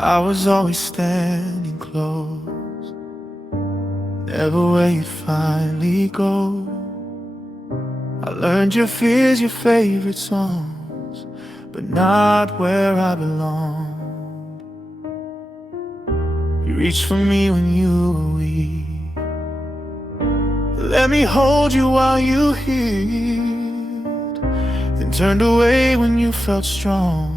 I was always standing close, never where you'd finally go. I learned your fears, your favorite songs, but not where I belong. You reached for me when you were weak, let me hold you while you healed, then turned away when you felt strong,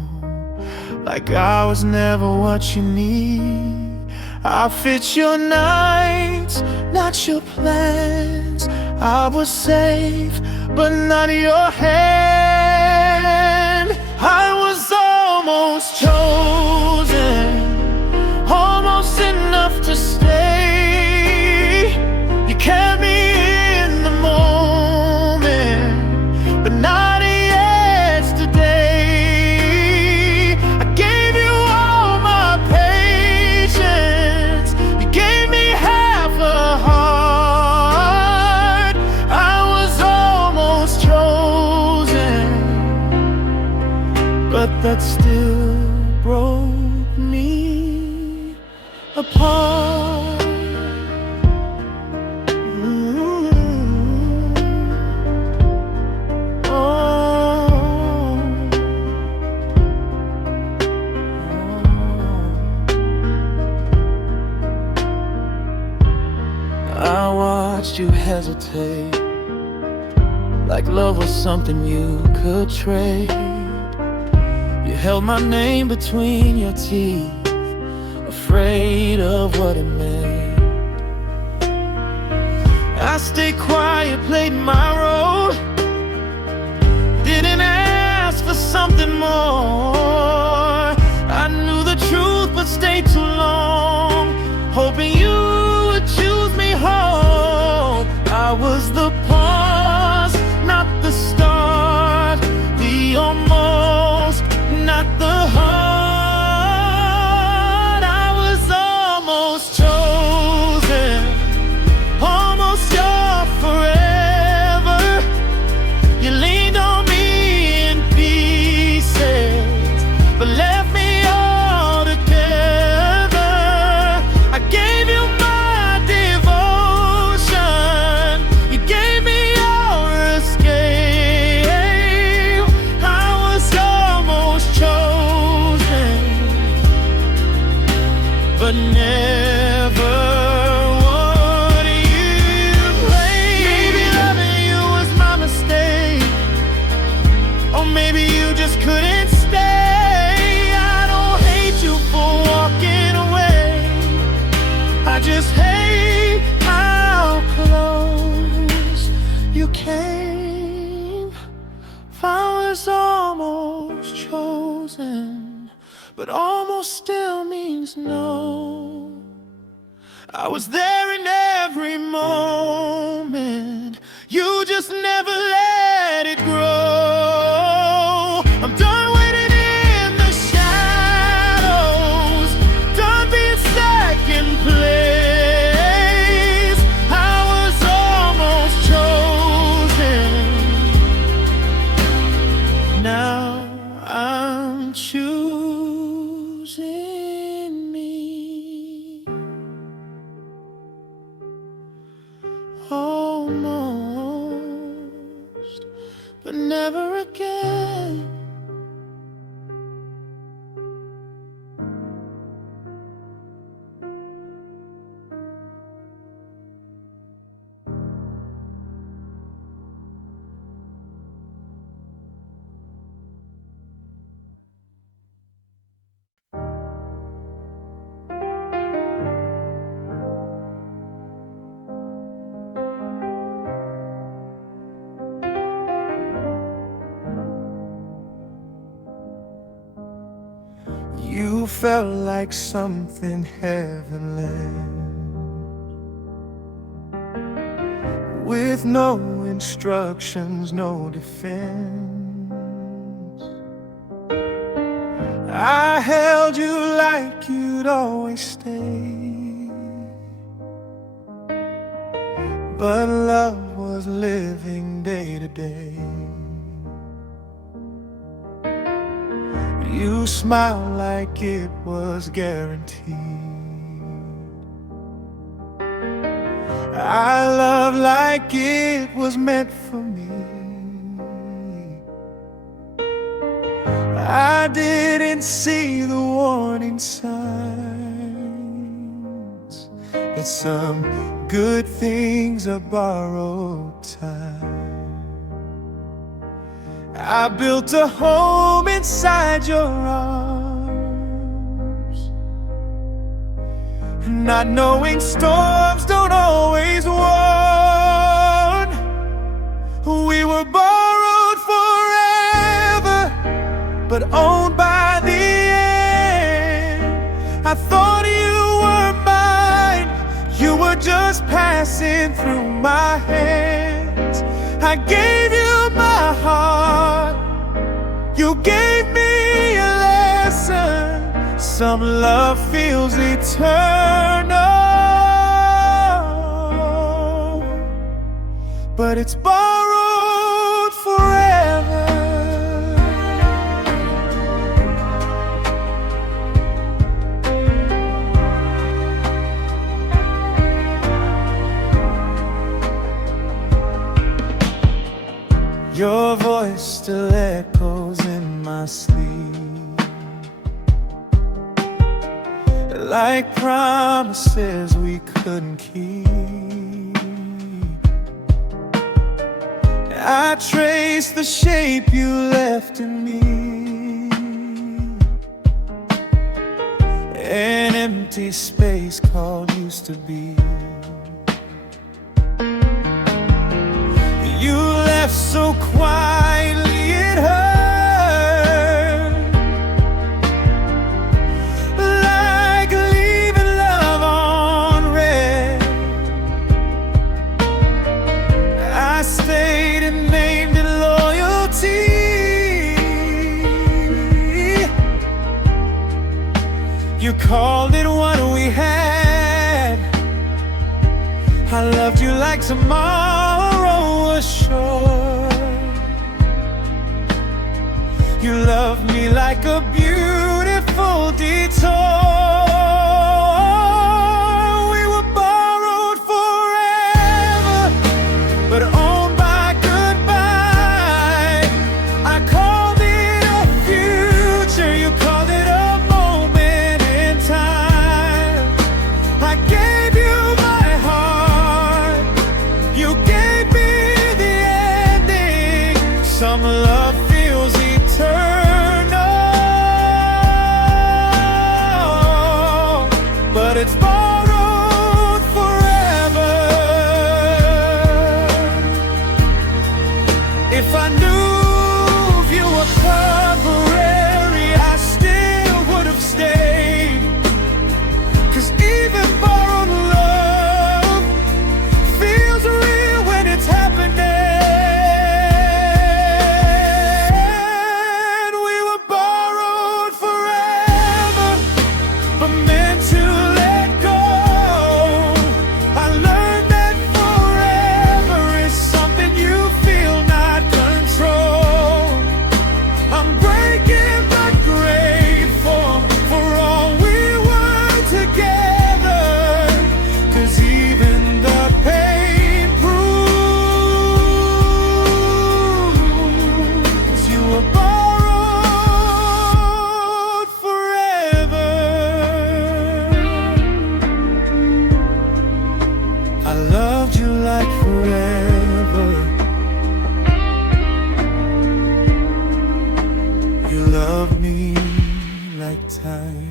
like I was never what you need. I fit your nights, not your plans. I was safe, but not your hand. I was almost chosen, almost enough to stay. You kept me in the moment, but not yesterday. I gave you all my patience, you gave me half a heart. I was almost chosen, but that still broke me apart. I watched you hesitate, like love was something you could trade. You held my name between your teeth, afraid of what it meant. I stayed quiet, played my role, didn't ask for something more. I knew the truth but stayed too long, hoping you would choose me whole. I was the pause, not the start, the almost, not the heart. I was almost chosen, almost your forever. You leaned on me in pieces, but left me all together. I gave you my devotion, you gave me your escape. I was almost chosen, but never what you claimed. Maybe loving you was my mistake, or maybe you just couldn't stay. I don't hate you for walking away, I just hate how close you came. I was almost chosen, but almost still means no. I was there in every moment, you just never let it grow. I'm done waiting in the shadows, done being second place. I was almost chosen, now I'm choosing me. Almost, but never again. You felt like something heavenly, with no instructions, no defense. I held you like you you'd always stay. But love was living day to day. You smiled like it was guaranteed. I love like it was meant for me. I didn't see the warning signs, but some good things are borrowed time. I built a home inside your arms, not knowing storms don't always warn. We were borrowed forever, but owned by the end. I thought you were mine, you were just passing through my hands. I gave you my heart, you gave me a lesson. Some love feels eternal, but it's borrowed forever. Your voice still echoes in my sleep, like promises we couldn't keep. I trace the shape you left in me, an empty space called used to be. You left so quietly, it hurt, like leaving love on red. I stayed and named it loyalty. You called it what we had. I loved you like tomorrow was sure. You loved me like a beautiful detour. We were borrowed forever, but owned by goodbye. I called it a future, you called it a moment in time. I gave you my heart, you gave me the ending. Some love feels eternal, but it's borrowed forever. If I knew you were temporary, I still would have stayed. 'Cause even borrowed love feels real when it's happening. We were borrowed forever, but meant to let go. I learned that forever is something you feel, not control. I'm breaking but grateful for all we were together. 'Cause even the pain proves you were borrowed forever. I loved you like forever. You loved me like time.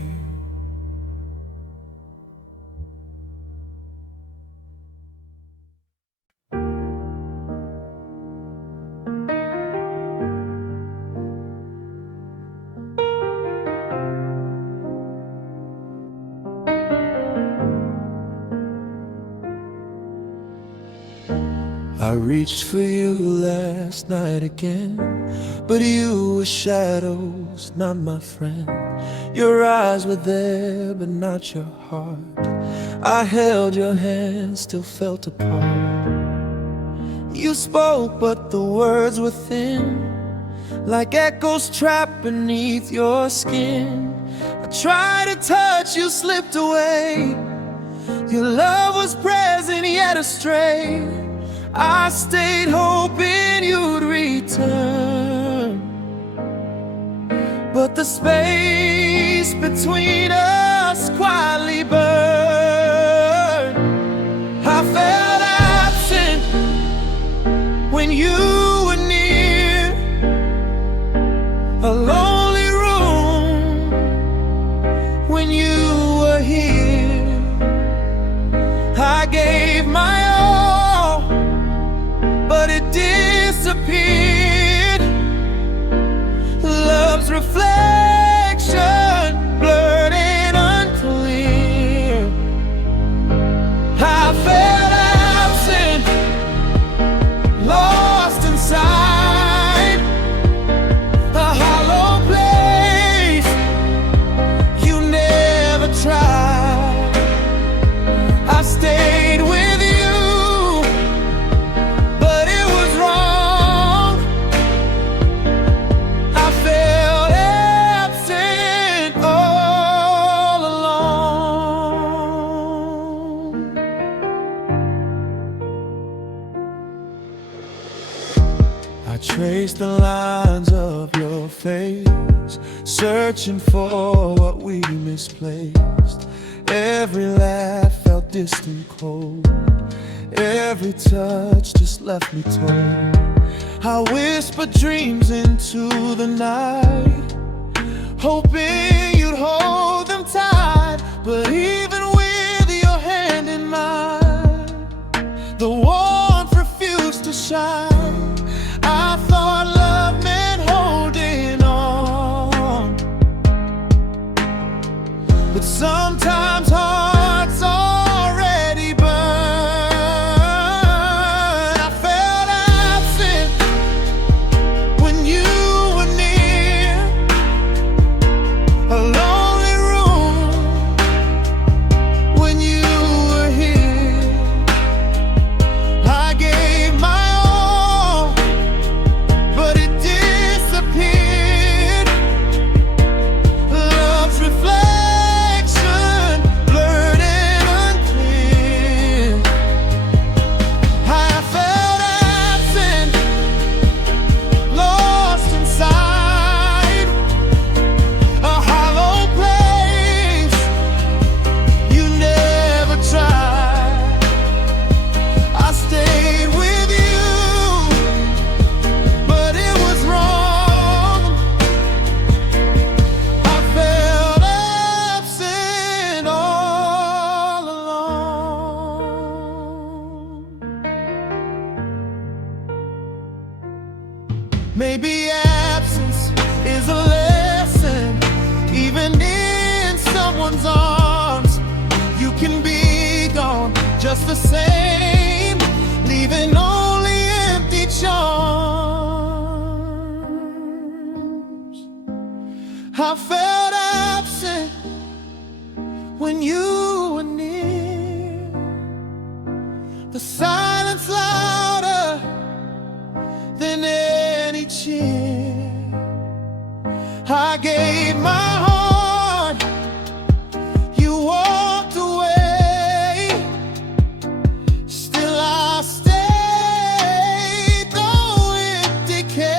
I reached for you last night again, but you were shadows close, not my friend. Your eyes were there, but not your heart. I held your hand, still felt apart. You spoke, but the words were thin, like echoes trapped beneath your skin. I tried to touch, you slipped away. Your love was present, yet astray. I stayed hoping you'd return, but the space between us quietly burned. I felt absent when you were near, a lonely room when you were here. I gave my all, but it disappeared. Love's reflection, blurred and unclear. I felt absent, lost inside a hollow place you never tried. I stayed with you, but it was wrong. I felt absent all along. I traced the lines of your face, searching for what we misplaced. Every laugh felt distant cold, every touch just left me cold. I whispered dreams into the night, hoping you'd hold them tight. But even with your hand in mine, the warmth refused to shine. I thought love meant holding on, but sometimes hearts already burn. I felt absent when you were near, a lonely room when you were here. I gave my all, but it disappeared. Love's reflection, blurred and unclear. I felt absent, lost inside a hollow place you never tried. I stayed with you, but it was wrong. I felt absent all along. Maybe absence is a lesson, even in someone's arms. You can be gone just the same, leaving only empty charms. I felt absent when you were near, the silence louder than any cheer. I gave my heart, you walked away. Still I stayed, though it decayed.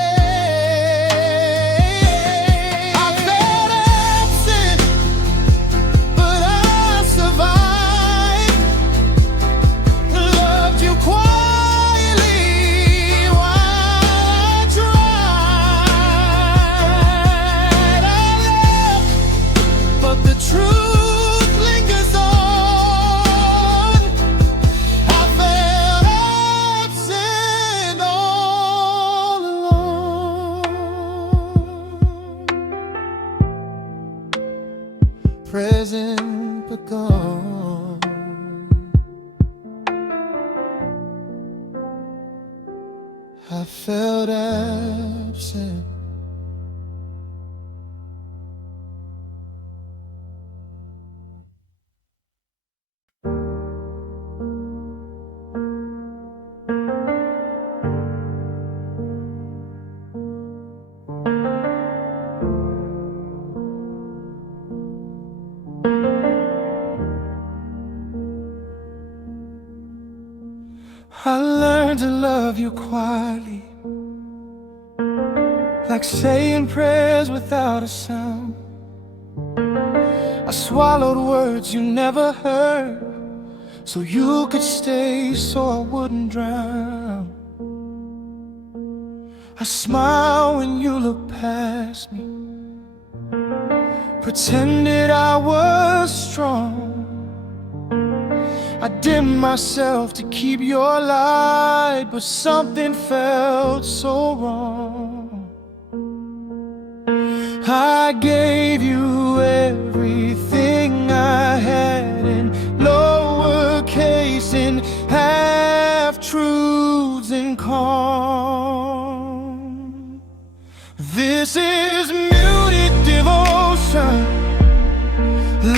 I felt absent, but I survived. Loved you quietly while I tried. I left, but the truth lingers on. I felt absent all along. Present but gone. I felt absent to love you quietly, like saying prayers without a sound. I swallowed words you never heard, so you could stay, so I wouldn't drown. I smile when you look past me, pretended I was strong. I dimmed myself to keep your light, but something felt so wrong. I gave you everything I had in lowercase, in half-truths and calm. This is muted devotion,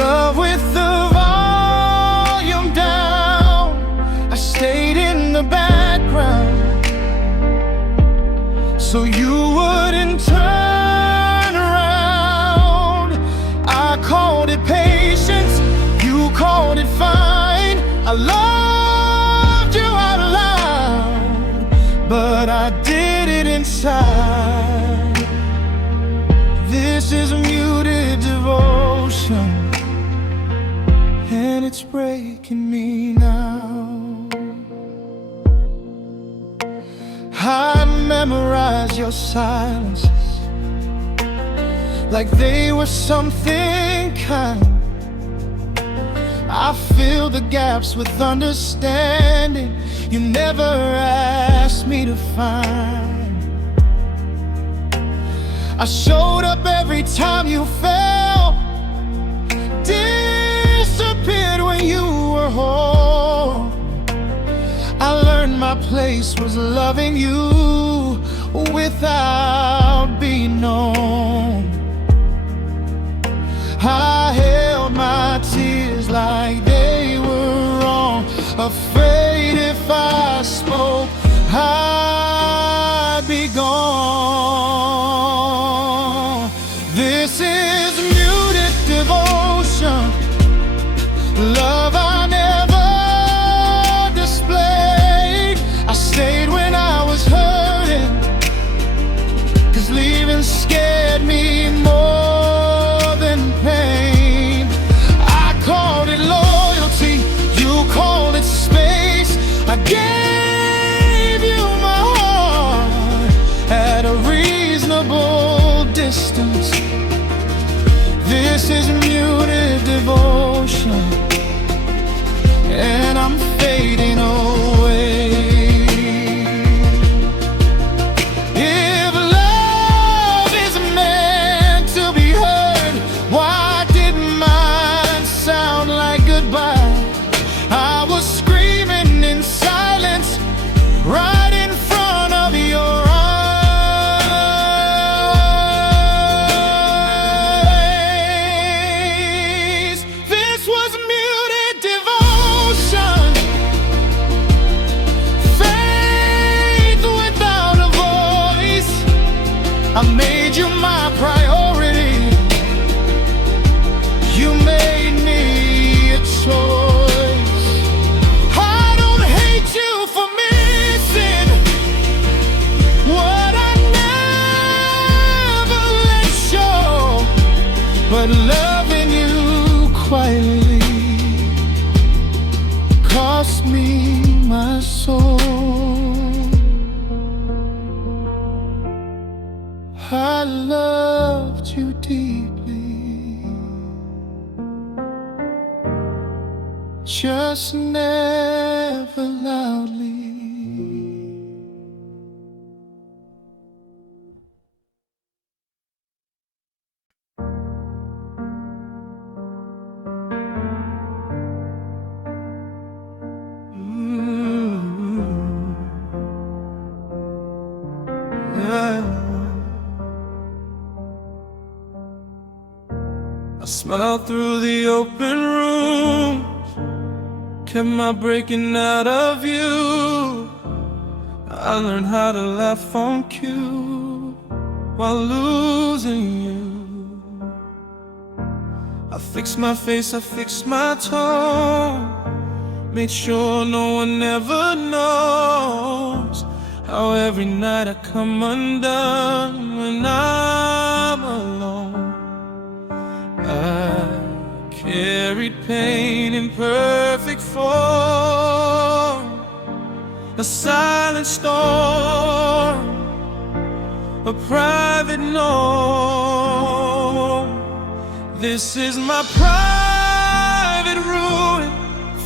love with the volume down. I stayed in the background so you wouldn't turn around. I called it patience, you called it fine. I loved you out loud, but I did it inside. This is muted devotion, and it's breaking me now. I memorized your silences like they were something kind. I filled the gaps with understanding you never asked me to find. I showed up every time you fell, disappeared when you were whole. I learned my place was loving you without being known. I held my tears like they were wrong, afraid if I spoke I'd be gone. This is muted devotion, love I never displayed. I stayed when I was hurting, 'cause leaving scared me more than pain. I called it loyalty, you called it space. I gave you my heart at a reasonable distance. This is muted devotion, and I'm fading away. If love is meant to be heard, why didn't mine sound like goodbye? I was screaming in silence right in front of your eyes. This was muted devotion, faith without a voice. I made you my priority, you made me a choice. I don't hate you for missing what I never let show, but loving you quietly cost me my soul. I loved you deeply, just never loudly. I smiled through the open room, kept my breaking out of you. I learned how to laugh on cue while losing you. I fixed my face, I fixed my tone, Make sure no one ever knows how every night I come undone when I'm alone. I carried pain in perfect form, a silent storm, a private norm. This is my private ruin,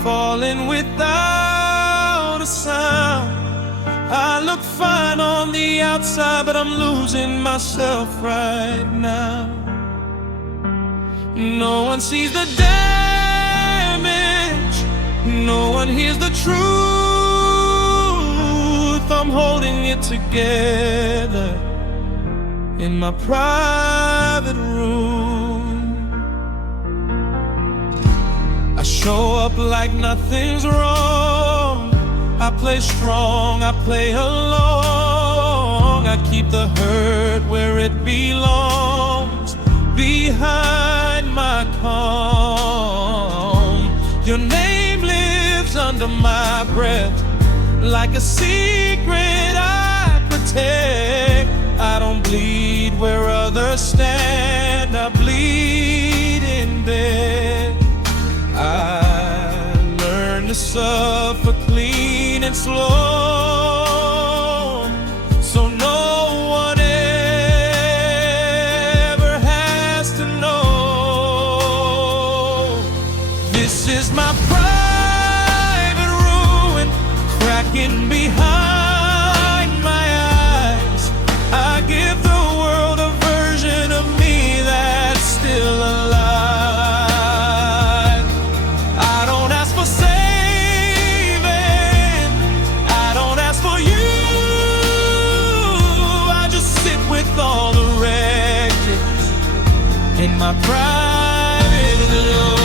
falling without a sound. I look fine on the outside, but I'm losing myself right now. No one sees the damage, no one hears the truth. I'm holding it together in my private room. I show up like nothing's wrong. I play strong, I play along. I keep the hurt where it belongs, behind my calm. Your name lives under my breath, like a secret I protect. I don't bleed where others stand, I bleed in bed. I learned to suffer clean and slow, so no one ever has to know. This is my private ruin, cracking behind my eyes. I give the world a version of me that's still alive. I don't ask for saving, I don't ask for you. I just sit with all the wreckage in my private zone.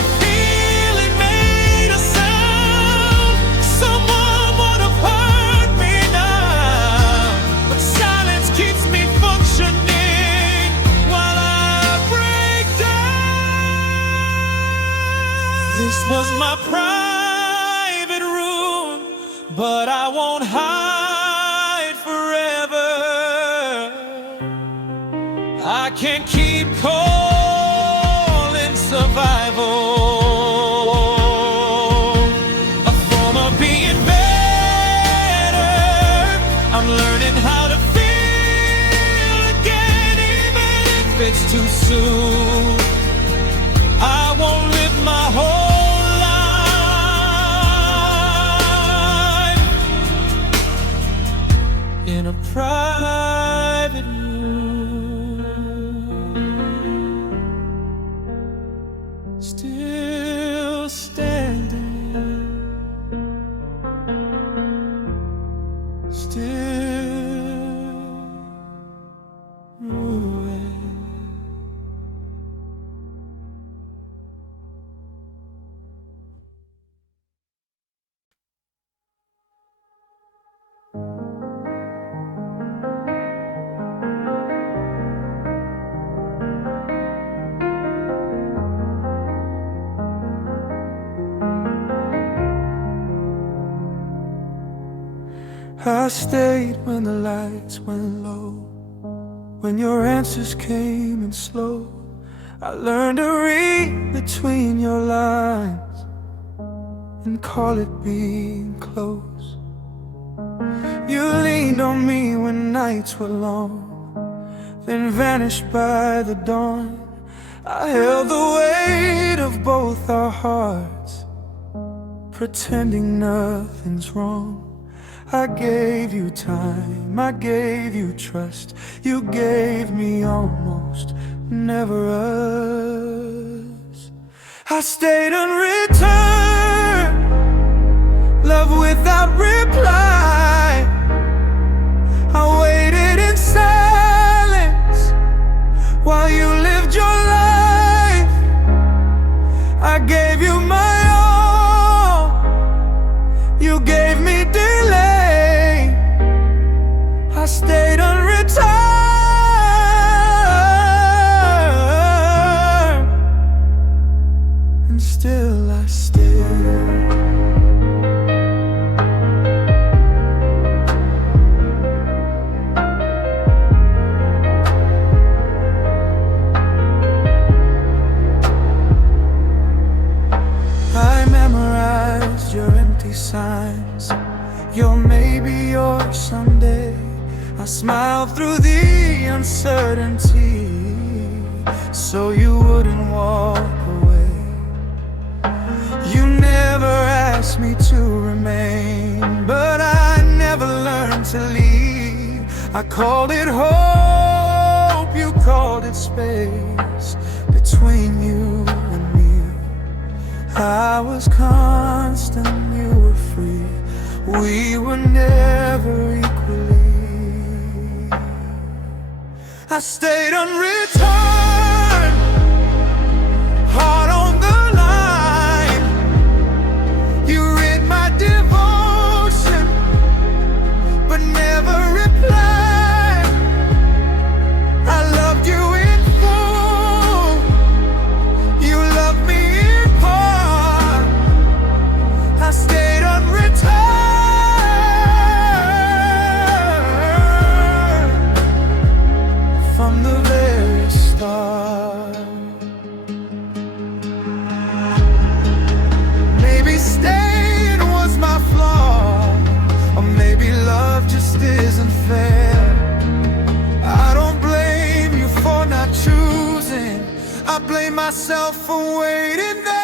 If healing made a sound, someone would have heard me now. But silence keeps me functioning while I break down. This was my private room, but I won't hide forever. I can't keep calling survival a form of being better. I'm learning how to feel again, even if it's too soon. I won't live my whole life in a private room. Still standing, still ruined. I stayed when the lights went low, when your answers came in slow. I learned to read between your lines and call it being close. You leaned on me when nights were long, then vanished by the dawn. I held the weight of both our hearts, pretending nothing's wrong. I gave you time, I gave you trust. You gave me almost, never us. I stayed unreturned, love without reply. I waited in silence while you lived your life. I gave you my all, you gave me delay. I stayed unreturned, smile through the uncertainty, so you wouldn't walk away. You never asked me to remain, but I never learned to leave. I called it hope, you called it space between you and me. I was constant, you were free. We were never equally. I stayed unreturned, heart on the line. You read my devotion, but never replied. I loved you in full, you loved me in part. I stayed unreturned from the very start. Maybe staying was my flaw, or maybe love just isn't fair. I don't blame you for not choosing, I blame myself for waiting there.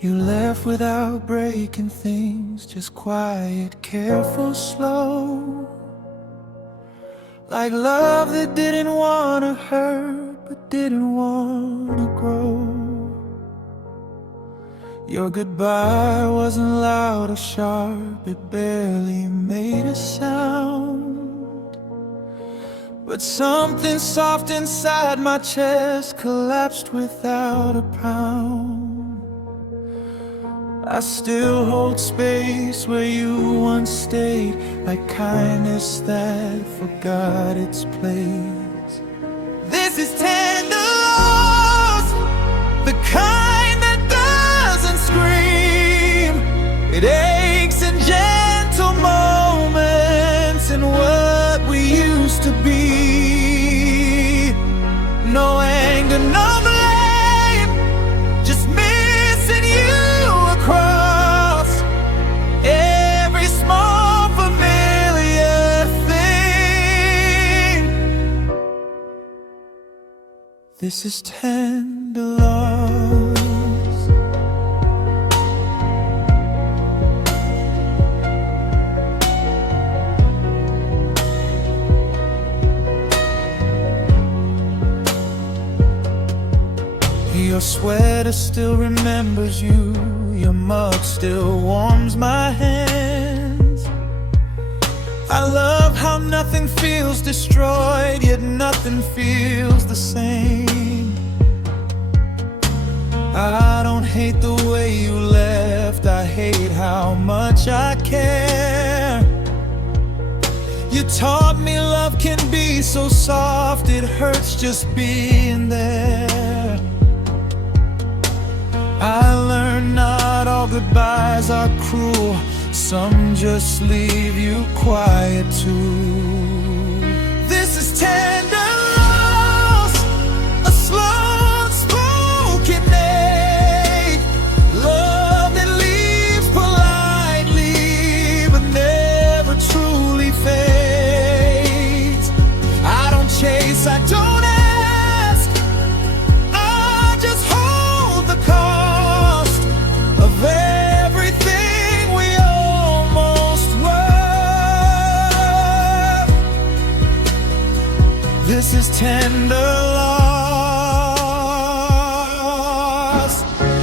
You left without breaking things, just quiet, careful, slow. Like love that didn't wanna hurt, but didn't wanna grow. Your goodbye wasn't loud or sharp, it barely made a sound. But something soft inside my chest collapsed without a pound. I still hold space where you once stayed, like kindness that forgot its place. This is tender loss, the kind that doesn't scream. It aches in gentle moments in what we used to be. No anger, no blame, just missing you across every small familiar thing. This is tender loss. Your sweater still remembers you, your mug still warms my hands. I love how nothing feels destroyed, yet nothing feels the same. I don't hate the way you left, I hate how much I care. You taught me love can be so soft, it hurts just being there. I learned not all goodbyes are cruel, some just leave you quiet too. This is tender loss, a slow unspoken This is tender loss.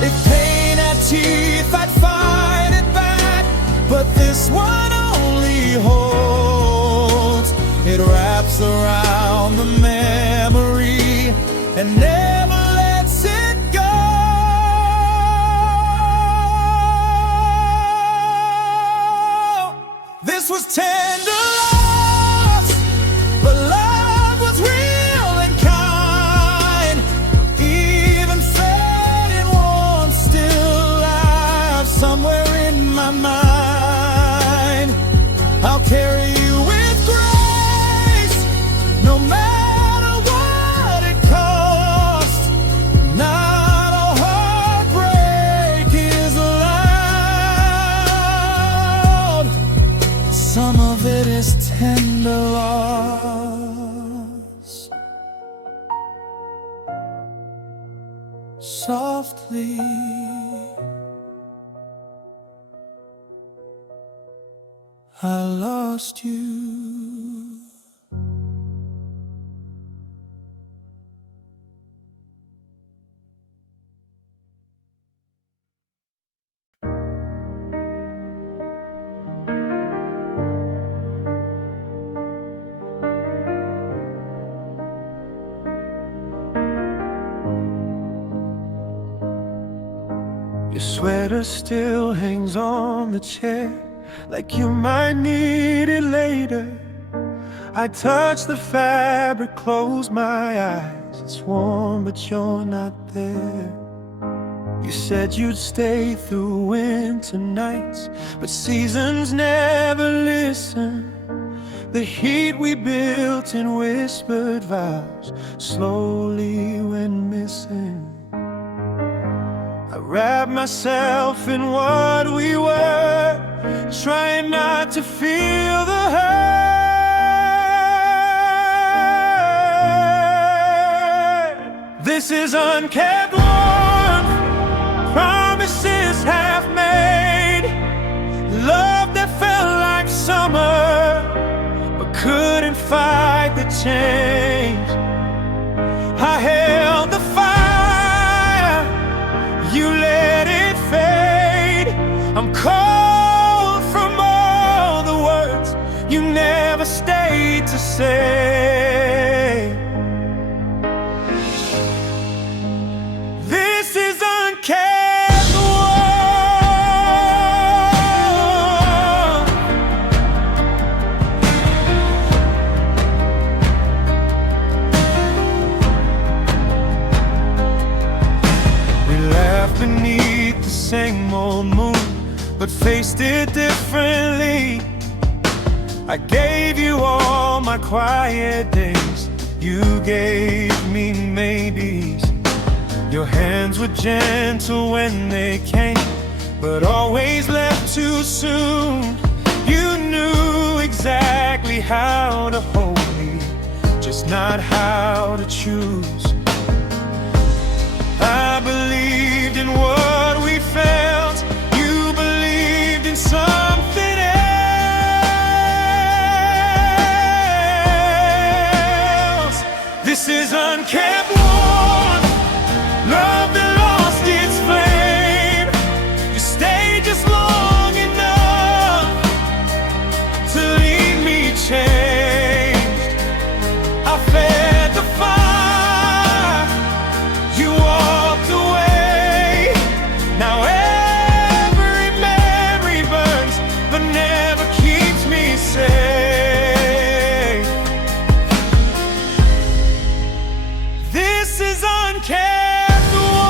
If pain had teeth, I'd fight it back, but this one only holds. It wraps around the memory and never lets it go. This was tender loss, but love was real and kind. Even fading warmth still alive somewhere in my mind. I'll carry you with grace, no matter what it costs. Not all heartbreak is loud. Some of it is tender loss. Softly, I lost you. Your sweater still hangs on the chair, like you might need it later. I touch the fabric, close my eyes. It's warm, but you're not there. You said you'd stay through winter nights, but seasons never listen. The heat we built in whispered vows slowly went missing. I wrapped myself in what we were, trying not to feel the hurt. This is unkept warmth, promises half made, love that felt like summer but couldn't fight the change. I held the fire, you let it fade. I'm cold from all the words you never stayed to say. This is unkept warmth. We laughed beneath the same old moon, but faced it differently. I gave you all my quiet days, you gave me maybes. Your hands were gentle when they came, but always left too soon. You knew exactly how to hold me, just not how to choose. I believed in what we felt, you believed in something else. This is unkept warmth, love that lost its flame. You stayed just long enough to leave me changed. I fed the fire, you walked away. Now every memory burns, but never keeps me safe. This is unkept warmth.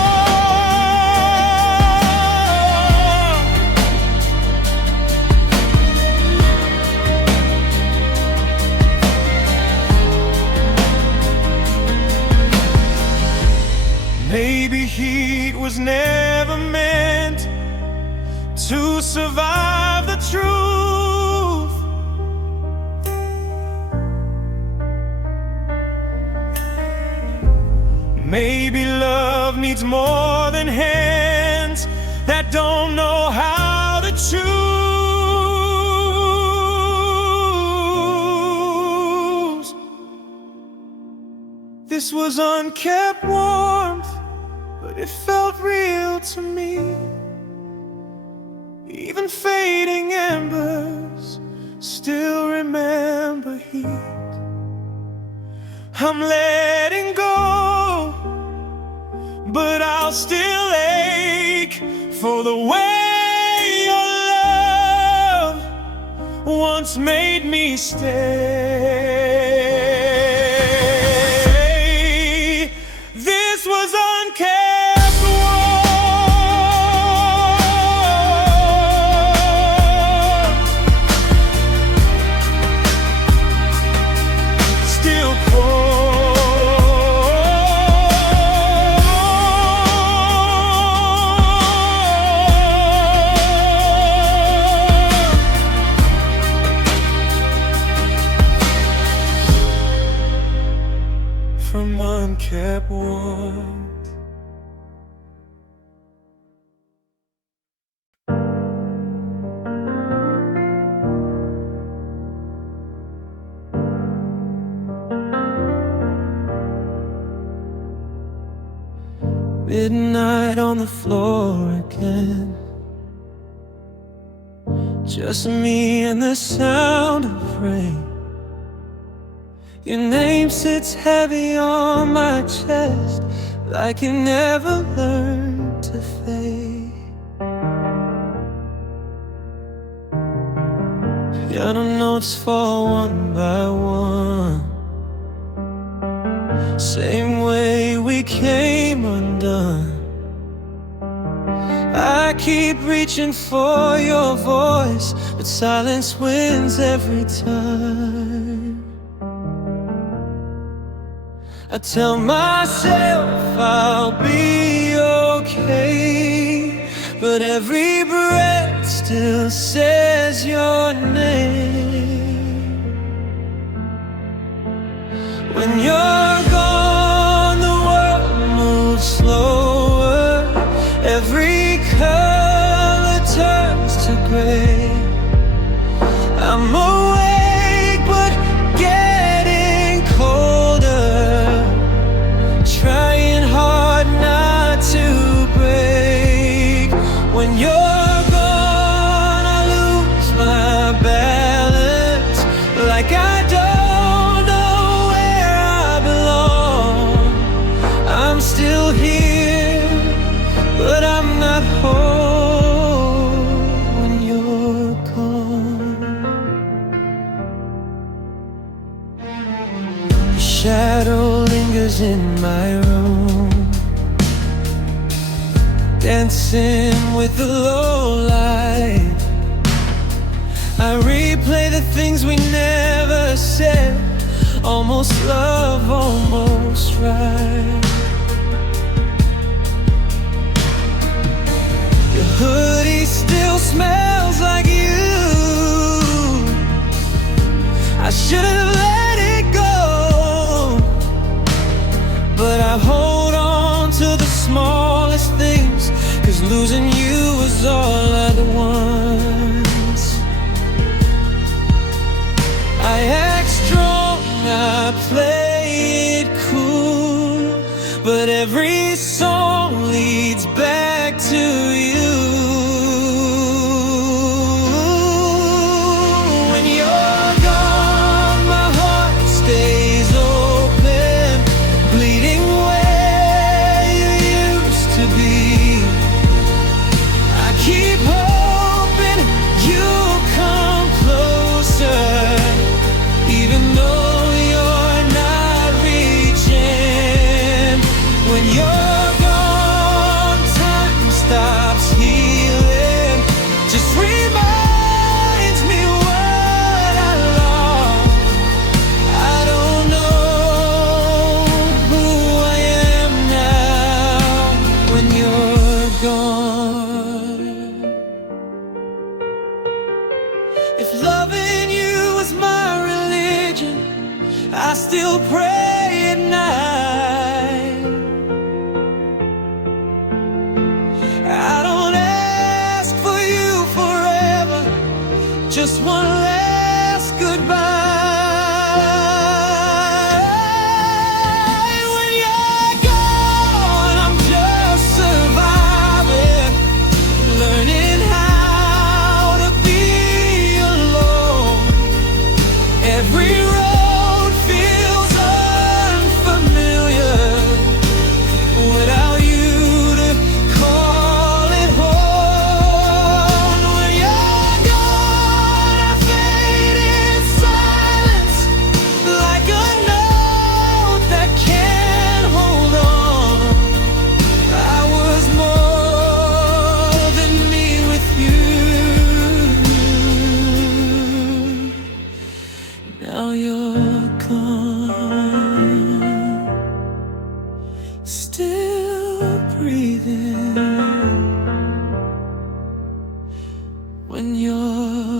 Maybe heat was never meant to survive the truth. Maybe love needs more than hands that don't know how to choose. This was unkept warmth, but it felt real to me. Even fading embers still remember heat. I'm letting go, but I'll still ache for the way your love once made me stay. This was unkept warmth, still from unkept warmth. Midnight on the floor again, just me and the sound of rain. Your name sits heavy on my chest, like it never learned to fade. Piano notes fall one by one, same way we came undone. I keep reaching for your voice, but silence wins every time. I tell myself I'll be okay, but every breath still says your name. When you're gone, the world moves slower. Every color turns to gray. I'm awake but getting colder, trying hard not to break. When you're gone, I lose my balance, like I don't know where I belong. I'm still here, but I'm not whole when you're gone. Your shadow lingers in my room, dancing with the low light. I replay the things we never said, almost love, almost right. Your hoodie still smells like you. I should have let it go, but I hold on to the smallest things, 'cause losing you was all I'd want. I act strong, I play it cool, but every song leads back to you. When you're gone, my heart stays open, bleeding where you used to be. I keep hoping you'll come closer, even though you're not reaching. When you're gone, time stops healing, just reminds me what I lost. I don't know who I am now when you're gone. If loving you was my religion, I still pray at night. I don't ask for you forever, just one last goodbye. yours.